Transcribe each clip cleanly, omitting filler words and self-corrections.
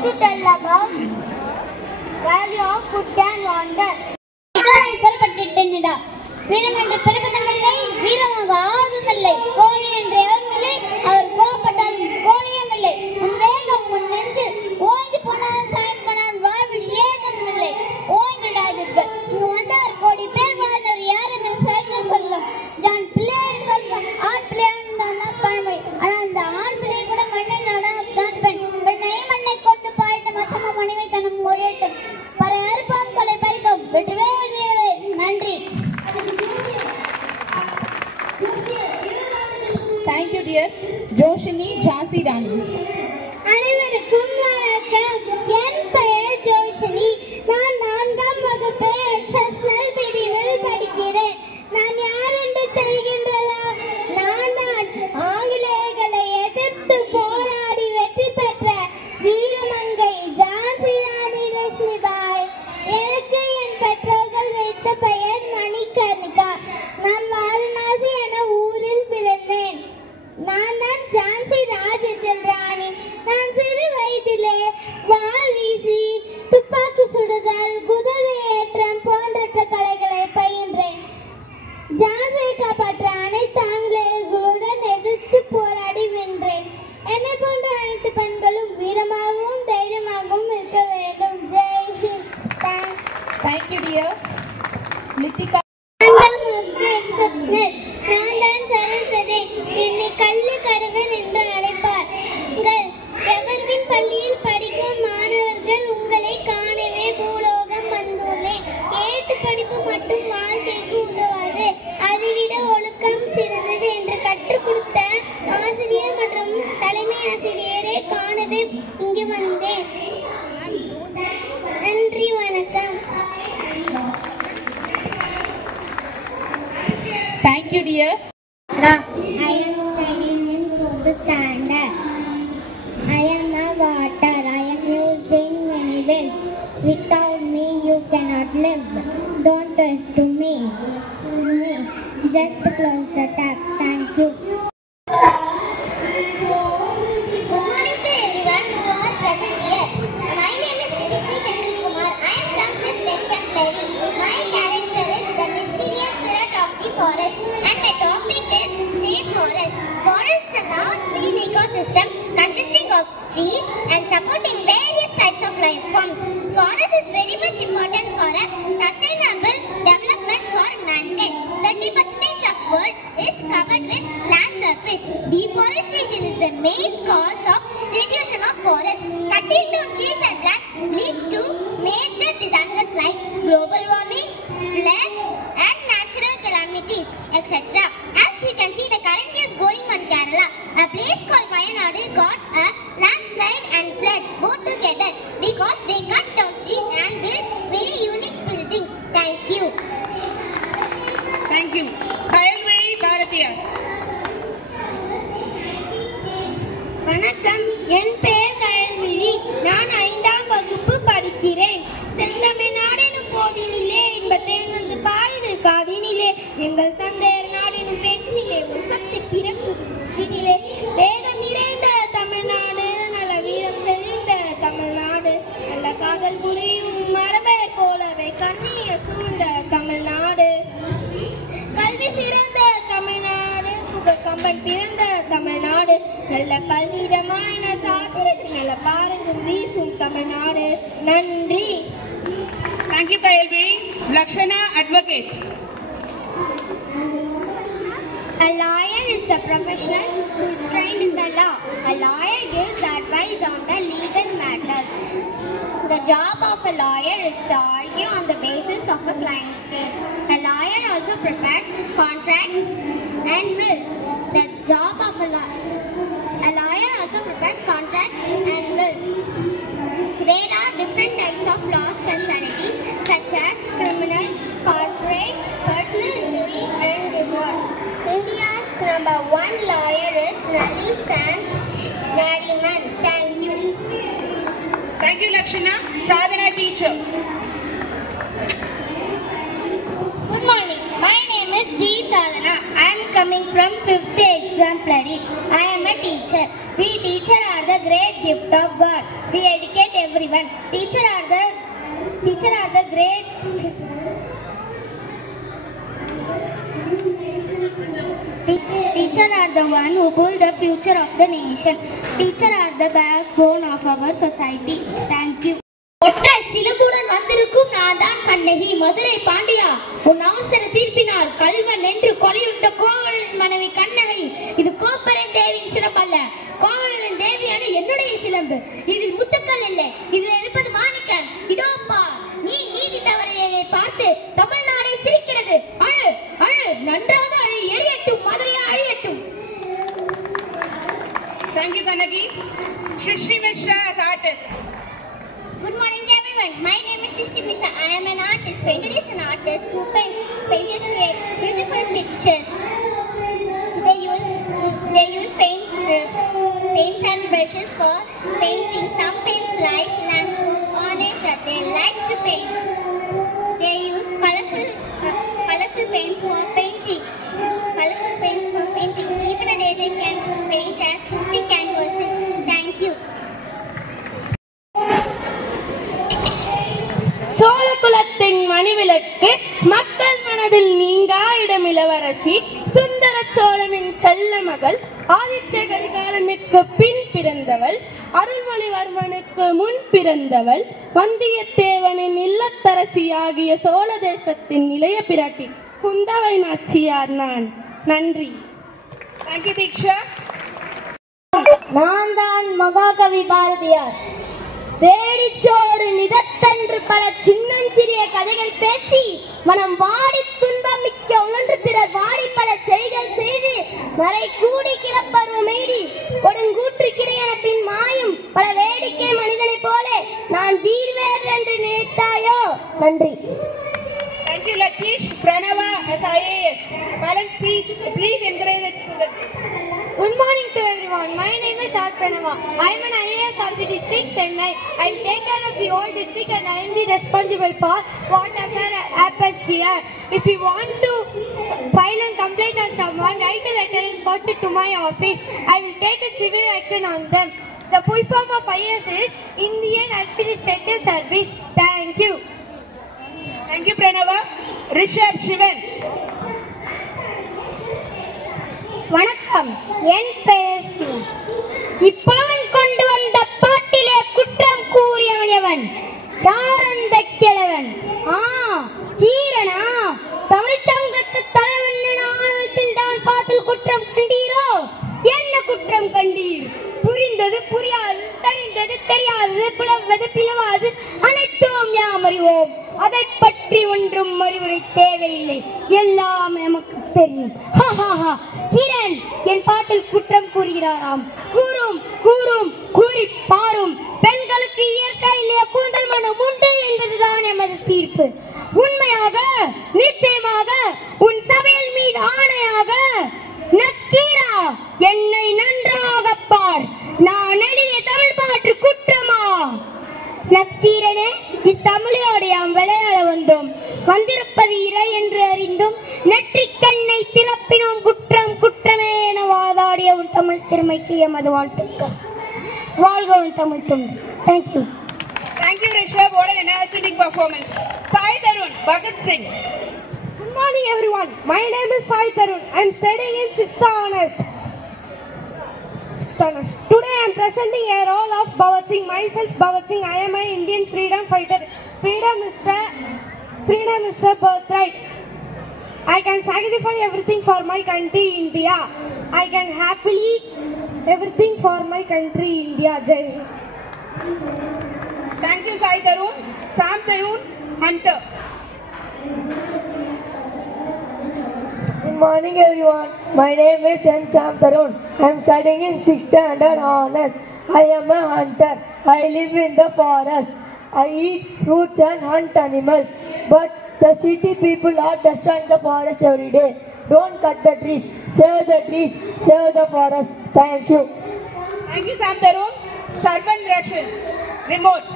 going to tell about value of food and water. வீரம் என்று பெருமிதமில்லை, வீரமாக ஆவதுமில்லை. கோழி என்று எவருமில்லை, அவர் கோபப்பட்டால் கோழியும் இல்லை. உன் வேகம் உன் நெஞ்சு ஓய்ந்து போனால் சாயம் போனால் வாழ்வில் ஏதும் இல்லை. ஓய்ந்துடாதீர்கள். இங்கு வந்தவர் கோடி பேர் வாழ்ந்தவர் யார் என்று சரித்திரம் சொல்லும். ஜான் பிள்ளையை சொல்லும். ஆண் பிள்ளையான தான் பழமை. ஆனால் இந்த ஆண் பிள்ளை கூட மண்ணை தான் பெண். பெண்ணை மண்ணை கொண்டு பாய்ந்த மசம மணிவை தனம் மொழியட்டும். பல அறுப்பாம் கொலை பறிக்கும். வெற்றிவேல் வீரவேல். நன்றி. Thank you, dear. Joshini Jhansi Rani. அனைவருக்கும் வணக்கம். என் பெயர் ஜோஷினி. நான் 4ஆம் வகுப்பு எக்ஸப்ஷனல் பிரிவில் படிக்கிறேன். நான் யார் என்று தெரிகின்றதா? நான் ஆங்கிலேயர்களை எதிர்த்து போராடி வெற்றி பெற்ற வீரமங்கை ஜான்சி ராணி லட்சுமிபாய். எனக்கு என் பெற்றோர்கள் வைத்த பெயர் மணிகர்ணிகா. நான் வாரணாசி என ஊரில் பிறந்தேன். நான் தான் ஜான்சி ராஜ்யத்தில் ராணி. நான் சிறு வயதிலே வாள் வீசி, துப்பாக்கி சுடுதல், குதிரை ஏற்றம் போன்ற கலைகளை பயின்றேன். ஜான்சியை காப்பாற்ற அனைத்து ஆங்கிலேயர்களுடன் எதிர்த்து போராடி வென்றேன். என்னை போன்ற அனைத்து பெண்களும் வீரமாகவும் தைரியமாகவும் இருக்க வேண்டும். Jai Hind. Thank you, dear. Litika. நான் தான் சரஸ்வதி. என்னை கல்வி கடவுள் என்று அழைப்பார். எவர்வின் பள்ளியில் படிக்கும் மாணவர்கள் உங்களை காணவே பூலோகம் வந்துள்ளேன். ஏட்டு படிப்பு மட்டும் வாழ்க்கைக்கு உதவாது, அதைவிட ஒழுக்கம் சிறந்தது என்று கற்றுக் கொடுத்த ஆசிரியர் மற்றும் தலைமை ஆசிரியரை காணவே இங்கு வந்தேன். நன்றி, வணக்கம். Thank you, dear. I am studying in 4th standard. I am a water. I am used in many ways. Without me, you cannot live. Don't trust to me. Just close the tap. Thank you. Good morning to everyone who are present here. My name is Divishni Chandrakumar. I am from this exemplary. My character is the mysterious spirit of the forest, and my topic is safe forest. Forest is a large green ecosystem consisting of trees and supporting various types of life forms. Forest is very much important for a sustainable development for mankind. 30% of world is covered with land surface. Deforestation is the main cause of reduction of forest. Cutting down trees and plants leads to major disasters like global warming, floods, and natural calamities, etc. As we can see, the current year going on Kerala, a place called Wayanadu got a landslide and flood both together because they cut down trees and built very unique buildings. Thank you. Thank you. Kayalvedi Bharatiya. வணக்கம். என் பெயர் கயல்விழி. நான் 5ஆம் வகுப்பு படிக்கிறேன். செந்தமிழ்நாடு எனும் போதினிலே இன்பத்தேன் வந்து பாயுது காதினிலே. எங்கள் தந்தையர் நாடெனும் பேச்சினிலே ஒரு சக்தி பிறப்பினிலே. வேகம் நிறைந்த தமிழ்நாடு, நல்ல வீரம் செறிந்த தமிழ்நாடு, நல்ல காதல் புரியும் மரபர் போலவே கண்ணிய சூழ்ந்த தமிழ்நாடு, கல்வி சிறந்த தமிழ்நாடு, கம்பன் பிறந்த தமிழ்நாடு, நல்ல கல்வியிடமான சாத்திரத்தில் நல்ல பாரங்கும் வீசும் தமிழ்நாடு. நன்றி. Thank you, Kayalvedi. Lakshana Advocate. A lawyer is a professional who is trained in the law. A lawyer gives advice on the legal matters. The job of a lawyer is to argue on the basis of a client's case. A lawyer also prepares contracts and wills. The job of a lawyer also prepares contracts and wills. There are different types of law specialties such as criminal, corporate, personal injury, and divorce. India's #1 lawyer is Nalisan Nariman. Thank you. Thank you, Lakshana. Sadhana teacher. Good morning. My name is G. Sadhana. I am coming from 5th exemplary. I am a teacher. We teachers are the great gift of God. We educate one. Teacher are the great. Teacher are the one who build the future of the nation. Teacher are the backbone of our society. Thank you. ஒற்றை சிலம்புடன் வந்திருக்கும் நான் தான் கண்ணகி. மதுரை பாண்டியா, உன் அவசர தீர்ப்பினால் கல்வன் என்று கொலையுண்ட கோவலன் மனைவி கண்ணகி. இது கோப்பரன் தேவியின் சிலம்பு அல்ல, கோவலன் தேவியான என்னுடைய சிலம்பு. இதில் முத்துக்கள் இல்லை, இதில் இருப்பது மாணிக்கன். இதோ பார், நீ நீதி தவறியதை பார்த்து தமிழ்நாடை சிரிக்கிறது. அழு அழு, நன்றாக அழு, எரியட்டும், மதுரையா அழியட்டும். Thank you, Kanagi. Shrishi Mishra as artist. Good morning everyone. My name is Shrishi Mishra. I am an artist. Painter is an artist who painted beautiful pictures. They use paints and brushes for painting. Some paints like landscape or nature. They like to paint. They use colorful paints for painting. Even a day they can paint as 50 canvases. Thank you. சோழகுலத்தின் Manivilakku, மக்கள் மனதில் நீங்கா இடம் இளவரசி, சுந்தர சோழனின் செல்ல மகள், ஆதித்ய கரிகாலனுக்கு பின் பிறந்தவள், அருள்மொழிவர்மனுக்கு முன் பிறந்தவள், வந்தியத்தேவனின் இல்லத்தரசி ஆகிய சோழ தேசத்தின் இளைய பிராட்டி குந்தவை நாச்சியார் நான். நன்றி. Thank you, Diksha. நான் தான் மகாகவி பாரதியார். வேடிச்சோறு நிதத்தன்று பல சின்னஞ்சிறிய கதைகள் பேசி மனம் வாடி துன்பம் மிக்க உணர்ந்து பிறர் வாடி பல செய்கள் செய்து மறை கூடி கிடப்பருவமேடி கொடுங்கூற்று கிரையன பின் மாயும் பல வேடிக்கை மனிதனை போல நான் வீர்வேர் என்று நினைத்தாயோ. நன்றி. Thank you, Lakesh. Pranava as IAS. Balance speech, please encourage the students. Good morning to everyone. My name is R. Pranava. I am an IAS of the district Chennai. I take care of the whole district and I am the responsible for whatever happens here. If you want to file a complaint on someone, write a letter and post it to my office. I will take a severe action on them. The full form of IAS is Indian Administrative Service. Thank you. Thank you, Pranava. Rishabh Shivan. வணக்கம், என் பெயர் சிவன். இப்பவன் கொண்டு வந்த பாட்டிலே குற்றம் கூறியவன் எவன்? யார் அந்த கிழவன்? தீரனா? தமிழ் சங்கத்து தலைவன் ஆணவத்தில் தான் பாட்டில் குற்றம் கண்டீரோ? என்ன குற்றம் கண்டீர்? புரிந்தது புரியாது, தெரிந்தது தெரியாது, பிளவது பிளவாது, அனைத்தும் யாம் அறிவோம். அதை பற்றி ஒன்றும் அறிவுரை தேவையில்லை, எல்லாம் நமக்கு தெரியும். கிரண் என் பாட்டில் குற்றம் கூறுகிறாராம். கூறி பாரும். பெண்களுக்கு இயற்கையிலே கூந்தல் மனம் உண்டு என்பதுதான் எமது தீர்ப்பு. உண்மையாக, நிச்சயமாக, உன் சபையில் மீது ஆணையாக, நக்கீரா என்னை நன்றாக பார். நான் எழுதிய தமிழ் பாட்டு குற்றமா? நக்கீரனே, இத்தமிழோடு யாம் விளையாட வந்தோம். வந்திருப்பது இறை என்று அறிந்தும் நெற்றிக் கண்ணை திறப்பினோம். குற்றம் குற்றமே என வாதாடிய உன் தமிழ் திறமைக்கு எமது வாழ்த்துக்கள். வாழ்க உன் தமிழ் தொண்டு. Thank you. Thank you, Rishabh. What an energetic performance. Sai Tarun, Bhagat Singh. Good morning, everyone. My name is Sai Tarun. I am studying in 6th honors. Today I am presenting a role of Bhagat Singh. Myself, Bhagat Singh. I am an Indian freedom fighter. Freedom is a birthright. I can sacrifice everything for my country, India. I can happily everything for my country, India. Jai Hind. Thank you, Sai Tarun. Sam Tarun, Hunter. Good morning everyone. My name is Sam Tarun. I am studying in 6th standard honors. I am a hunter. I live in the forest. I eat fruits and hunt animals. But the city people are destroying the forest every day. Don't cut the trees. Save the trees. Save the forest. Thank you. Thank you, Sam Tarun. Sarvan Roshan, remote.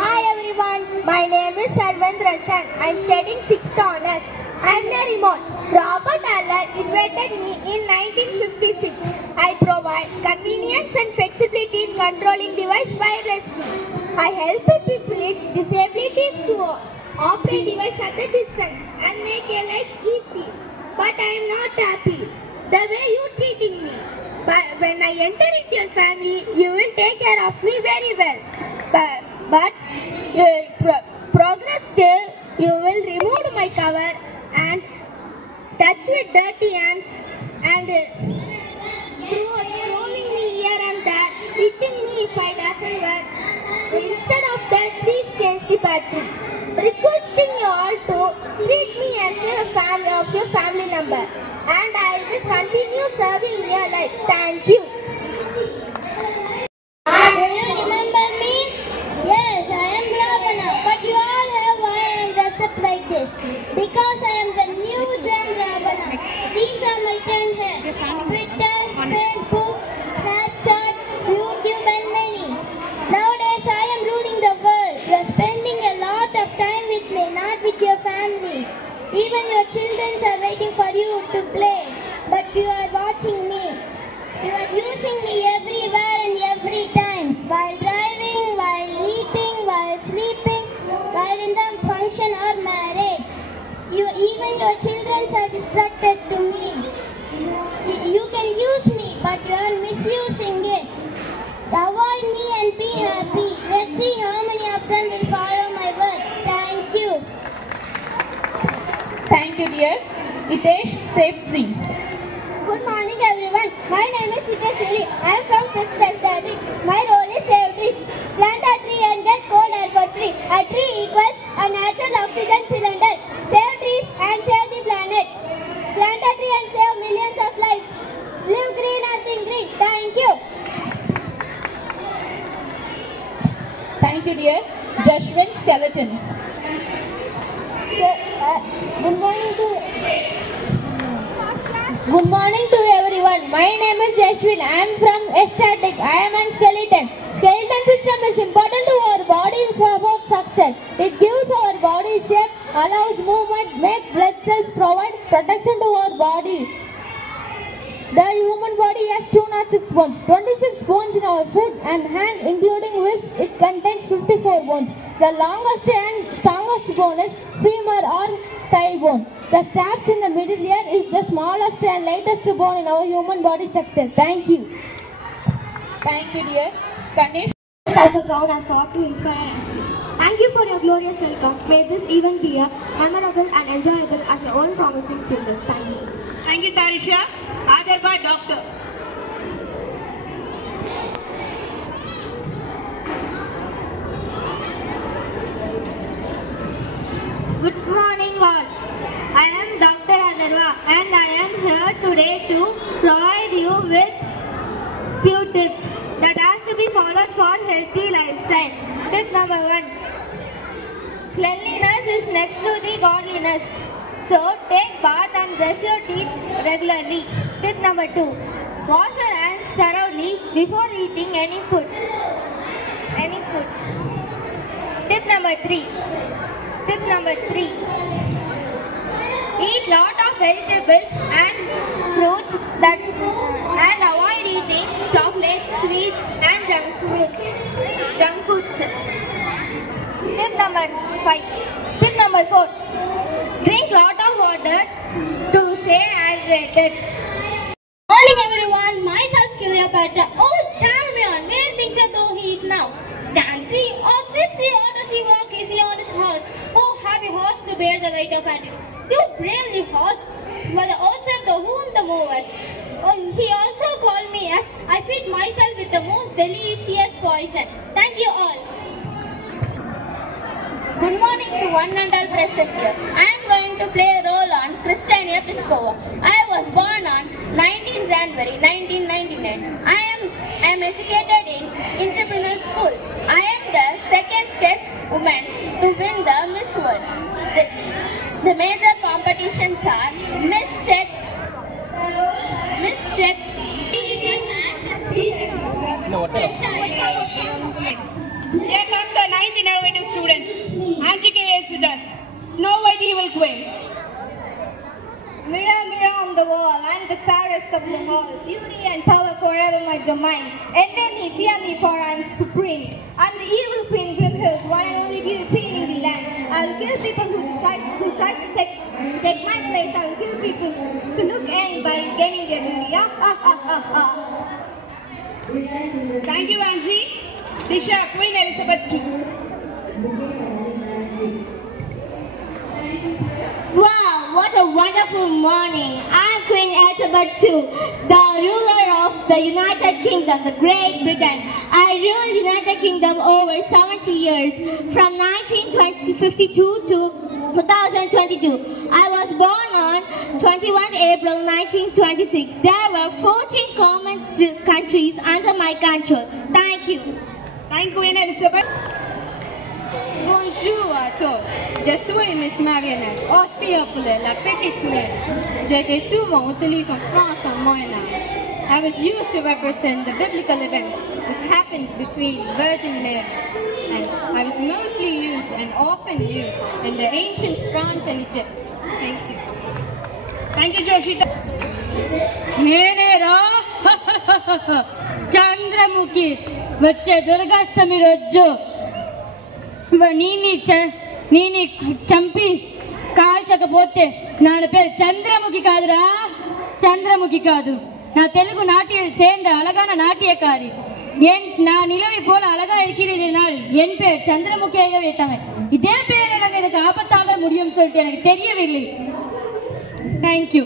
Hi everyone, my name is Sarvan Roshan. I am studying 6th honors. I am a remote. Robert Allen invented me in 1956. I provide convenience and flexibility in when I enter into your family, you will take care of me very well. But progress till you will remove my cover and touch with dirty hands and throwing me here and there, hitting me if I doesn't work. Instead of that, please change the battery. Requesting you all to treat me as your family member, and I will continue serving in your life. Thank you. Do you remember me? Yes, I am Ravana. But you all have why I am dressed up like this. Because I am the new Gen Ravana. These are my 10 hairs. Twitter, Facebook, Snapchat, YouTube and many. Nowadays I am ruling the world. You are spending a lot of time with me, not with your family. Even your children are waiting for you to play. But you are watching me. You are using me everywhere and every time. While driving, while eating, while sleeping, while in the function or marriage. Even your children are distracted to me. You can use me, but you are misusing it. Avoid me and be happy. Let's see how many of them will follow my words. Thank you. Thank you, dear. Hitesh, safe free. Good morning everyone. My name is Hitesh. I am from 6th standard. My role is save trees. Plant a tree and get cold air for tree. A tree equals a natural oxygen cylinder. Save trees and save the planet. Plant a tree and save millions of lives. Live green and think green. Thank you. Thank you, dear. Jashwin, skeleton. Good morning to everyone. My name is Yashwin. I am from Aesthetic. I am an skeleton. Skeleton system is important to our body for success. It gives our body shape, allows movement, makes blood cells, provide protection to our body. The human body has 206 bones, 26 bones in our foot and hand, including wrist. It contains 54 bones. The longest and strongest bone is femur or thigh bone. The straps in the middle ear is the smallest and lightest bone in our human body structure. Thank you. Thank you, dear. Kanish. As a crowd has sought to inspire. Thank you for your glorious welcome. May this event be a memorable and enjoyable as your own promising children. Thank you. Thank you, Tarisha. Other by Doctor. Good morning all. I am Dr. Adarva and I am here today to provide you with few tips that has to be followed for healthy lifestyle. Tip number 1. Cleanliness is next to the godliness. So take bath and brush your teeth regularly. Tip number 2. Wash your hands thoroughly before eating any food. Tip number 3. Eat lot of vegetables and fruits and avoid eating chocolate, sweets and junk foods. Tip number 4. Drink lot of water to stay hydrated. Morning everyone, myself Cleopatra. Oh champion, where things are though he is now? Stands he or sits he or does he walk? Is he on his horse? Oh happy horse to bear the weight of fatigue. You bravely horse, for the ocean to whom the movers. Oh, he also called me as I feed myself with the most delicious poison. Thank you all. Good morning to one and all present here. I am going to play a role on Christiania Piskova. I was born on 19 January 1999. I am educated in Entrepreneurial School. I am the second sketch woman to win the Miss World. The major competitions are Miss Czech, Here come the 9th innovative students. Anjika is with us. Snow White Evil Queen. Mirror, mirror on the wall, I am the fairest of them all. Beauty and power forever my domain. And then he fear me for I am supreme. I am the evil queen Grimhild, one and only beauty queen in the land. I will kill people who try to take my place. I will kill people to look end by gaining their beauty. Thank you, Angie. Disha, Queen Elizabeth II. Wow, what a wonderful morning. I'm Queen Elizabeth II, the ruler of the United Kingdom, the Great Britain. I ruled United Kingdom over 70 years, from 1952 to 2022. I was born on 21 April 1926. There were 14 common countries under my control. Thank you. Thank Queen Elizabeth. Bonjour à tous, je suis Miss Marionnette, aussi appelée la petite mère. J'ai été souvent utilisée en France en Moyen-Âge. I was used to represent the biblical events which happens between Virgin Mary, and I was mostly used and often used in the ancient France and Egypt. Thank you. Thank you, Joshita. నేనేరా చంద్రముఖి వచ్చే దుర్గాష్టమి రోజు నీని చంపి కాల్చకపోతే నా పేరు చంద్రముఖి కాదురా, చంద్రముఖి కాదు. நான் தெலுங்கு நாட்டில் சேர்ந்த அழகான நாட்டியக்காரி. நான் நிலவை போல அழகா இருக்கிறதினால் என் பேர் சந்திரமுகியாக வைத்தாங்க. இதே பேர் எனக்கு ஆபத்தாக முடியும் சொல்லிட்டு எனக்கு தெரியவில்லை. Thank you.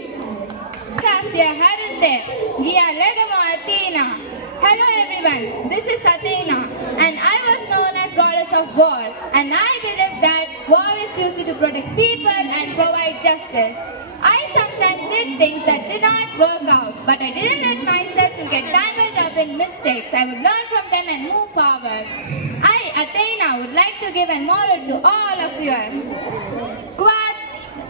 Hello everyone, this is Athena and I was known as goddess of war, and I believe that war is used to protect people and provide justice. I sometimes did things that did not work out, but I didn't let myself get tangled up in mistakes. I would learn from them and move forward. I, Athena, would like to give a moral to all of you.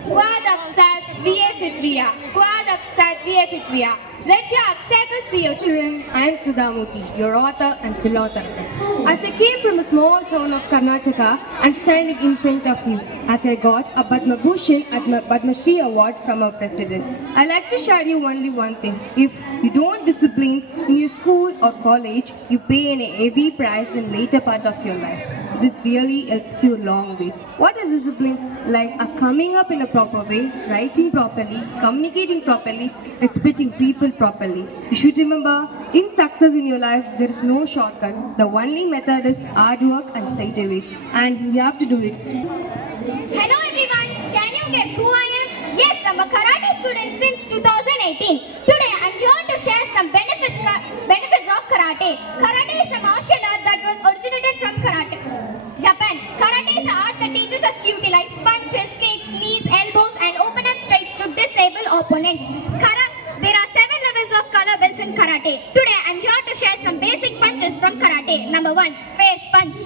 Quad upstat via Fitria. Quad upstat via Fitria. Let your obstacles be your children. I am Sudhamuti, your author and philosopher. As I came from a small town of Karnataka and standing in front of you, as I got a Padma Bhushan at my Padma Shri award from our president, I like to share you only one thing. If you don't discipline in your school or college, you pay a heavy price in later part of your life. This really helps you a long way. What is discipline? Like coming up in a proper way, writing properly, communicating properly, respecting people properly. You should remember, in success in your life, there is no shortcut. The only method is hard work and straight away. And you have to do it. Hello everyone, can you guess who I am? Yes, I'm a karate student since 2018. Today I'm here to share some benefits of karate. Karate is a martial art that was originated from Japan. Karate is an art that teaches us to utilize punches, kicks, knees, elbows and open hand strikes to disable opponents. There are 7 levels of color bells in karate. Today I'm here to share some basic punches from karate. Number 1, face punch.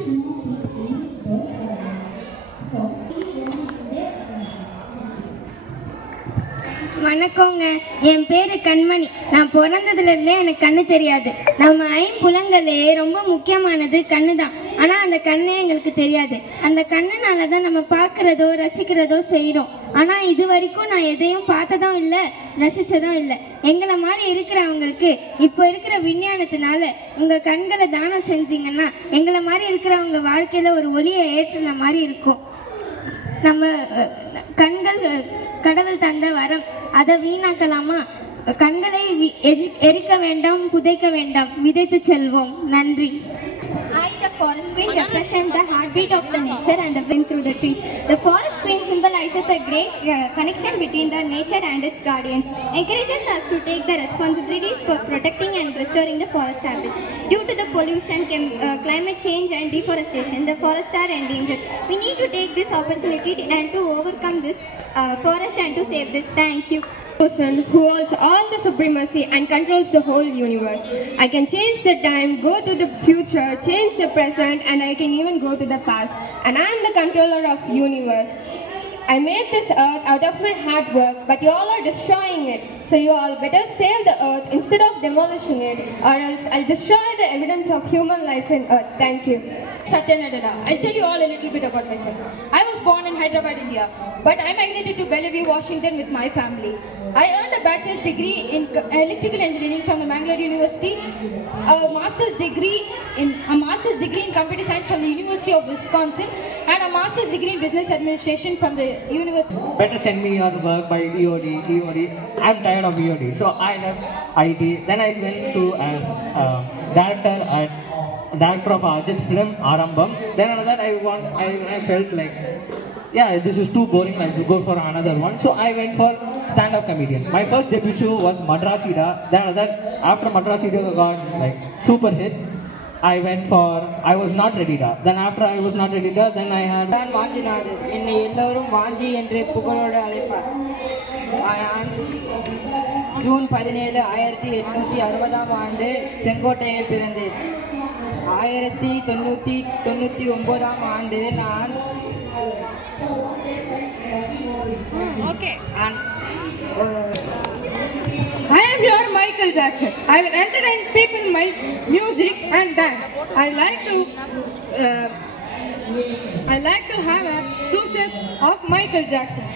வணக்கங்க, என் பேரு கண்மணி. நான் பிறந்ததுல இருந்தே எனக்கு கண்ணு தெரியாது. நம்ம ஐம்புலங்களே ரொம்ப முக்கியமானது கண்ணு தான். ஆனா அந்த கண்ணே எங்களுக்கு தெரியாது. அந்த கண்ணுனால தான் நம்ம பார்க்கறதோ ரசிக்கிறதோ செய்யறோம். ஆனா இது வரைக்கும் நான் எதையும் பார்த்ததும் இல்லை, ரசிச்சதும் இல்லை. எங்களை மாதிரி இருக்கிறவங்களுக்கு இப்போ இருக்கிற விஞ்ஞானத்தினால உங்க கண்களை தானம் செஞ்சீங்கன்னா எங்களை மாதிரி இருக்கிறவங்க வாழ்க்கையில ஒரு ஒளியை ஏற்றுன மாதிரி இருக்கும். நம்ம கண்கள் கடவுள் தந்த வரம், அதை வீணாக்கலாமா? கண்களை எரிக்க வேண்டாம், புதைக்க வேண்டாம், விதைத்து செல்வோம். நன்றி. I, the forest queen, represent the heartbeat of the nature and the wind through the trees. The forest queen symbolizes a great connection between the nature and its guardians, encourages us to take the responsibilities for protecting and restoring the forest habits. Due to the pollution, climate change and deforestation, the forests are endangered. We need to take this opportunity and to overcome this forest and to save this. Thank you. Person who holds all the supremacy and controls the whole universe. I can change the time, go to the future, change the present, and I can even go to the past. And I am the controller of universe. I made this earth out of my hard work, but you all are destroying it. So you all better save the earth instead of demolishing it, or else I'll destroy the evidence of human life in earth. Thank you. Satyanadana. I'll tell you all a little bit about myself. I was born in Hyderabad, India, but I migrated to Bellevue, Washington with my family. I earned a bachelor's degree in electrical engineering from the Mangalore University, a master's degree in computer science from the University of Wisconsin, and a master's degree in business administration from the university. Better send me your work by EOD. I'm tired of EOD, so I left IT. Then I went to director of Ajit film Arambam. Then after that I felt like, yeah, this is too boring, I should go for another one. So I went for stand-up comedian. My first debut show was Madrasida. Then after Madrasida got like super hit, I was not ready da. Then after I was not ready da, then I had என்னை எல்லோரும் வாஞ்சி என்று புகழோடு அழைப்பார். June 17, 1860 செங்கோட்டையில் பிறந்தேன். 1999 நான் I am your Michael Jackson. I will entertain people in my music and dance. I like to have a 2 steps of Michael Jackson.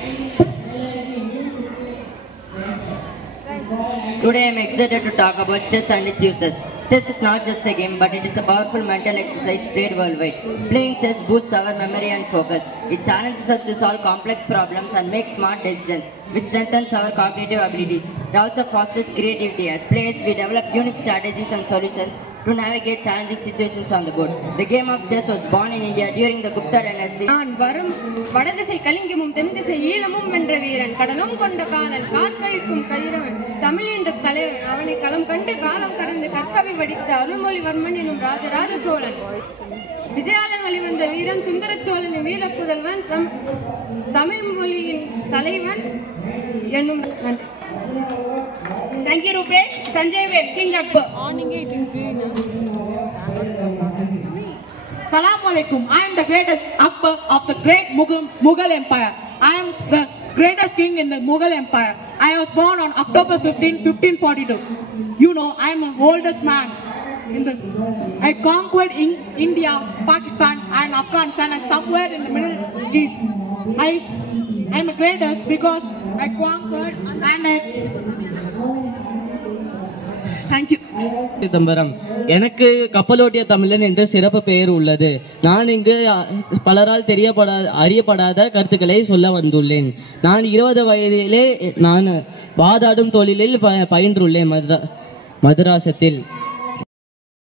Today I am excited to talk about chess and its uses. Chess is not just a game, but it is a powerful mental exercise played worldwide. Playing chess boosts our memory and focus. It challenges us to solve complex problems and make smart decisions, which strengthens our cognitive abilities. It also fosters creativity. As players, we develop unique strategies and solutions to navigate challenging situations on the board. The game of chess was born in India during the Gupta dynasty. நான் வரும் வடதிசை கலிங்கமும் தென்திசை ஈழமும் வென்ற வீரன், கடலும் கொண்ட காதல் காசளிக்கும் கதிரவன், தமிழ் என்ற தலைவன், அவனை களம் கண்டு காலம் கடந்து கற்கவை வடித்த அருள்மொழிவர்மன் எனும் ராஜராஜ சோழன், விஜயாலன் வழிவந்த வீரன் சுந்தர சோழனின் வீர புதல்வன், தமிழ் மொழியின் தலைவன் என்னும். Thank you, Rupesh. Sanjay Ved, King Akbar. Assalamu alaikum. I am the greatest Akbar of the great Mughal Empire. I am the greatest king in the Mughal Empire. I was born on October 15, 1542. You know, I am the oldest man. I conquered India, Pakistan and Afghanistan and somewhere in the Middle East. I am the greatest because I conquered and thank you. Chidambaram. எனக்கு கப்பலோட்டிய தமிழன் என்ற சிறப்பு பெயர் உள்ளது. நான் இங்கு பலரால் அறியப்படாத கருத்துக்களை சொல்ல வந்துள்ளேன். நான் 20 வயதிலே நான் வாதாடும் தொழிலில் பயின்றுள்ளேன் மதராசத்தில்.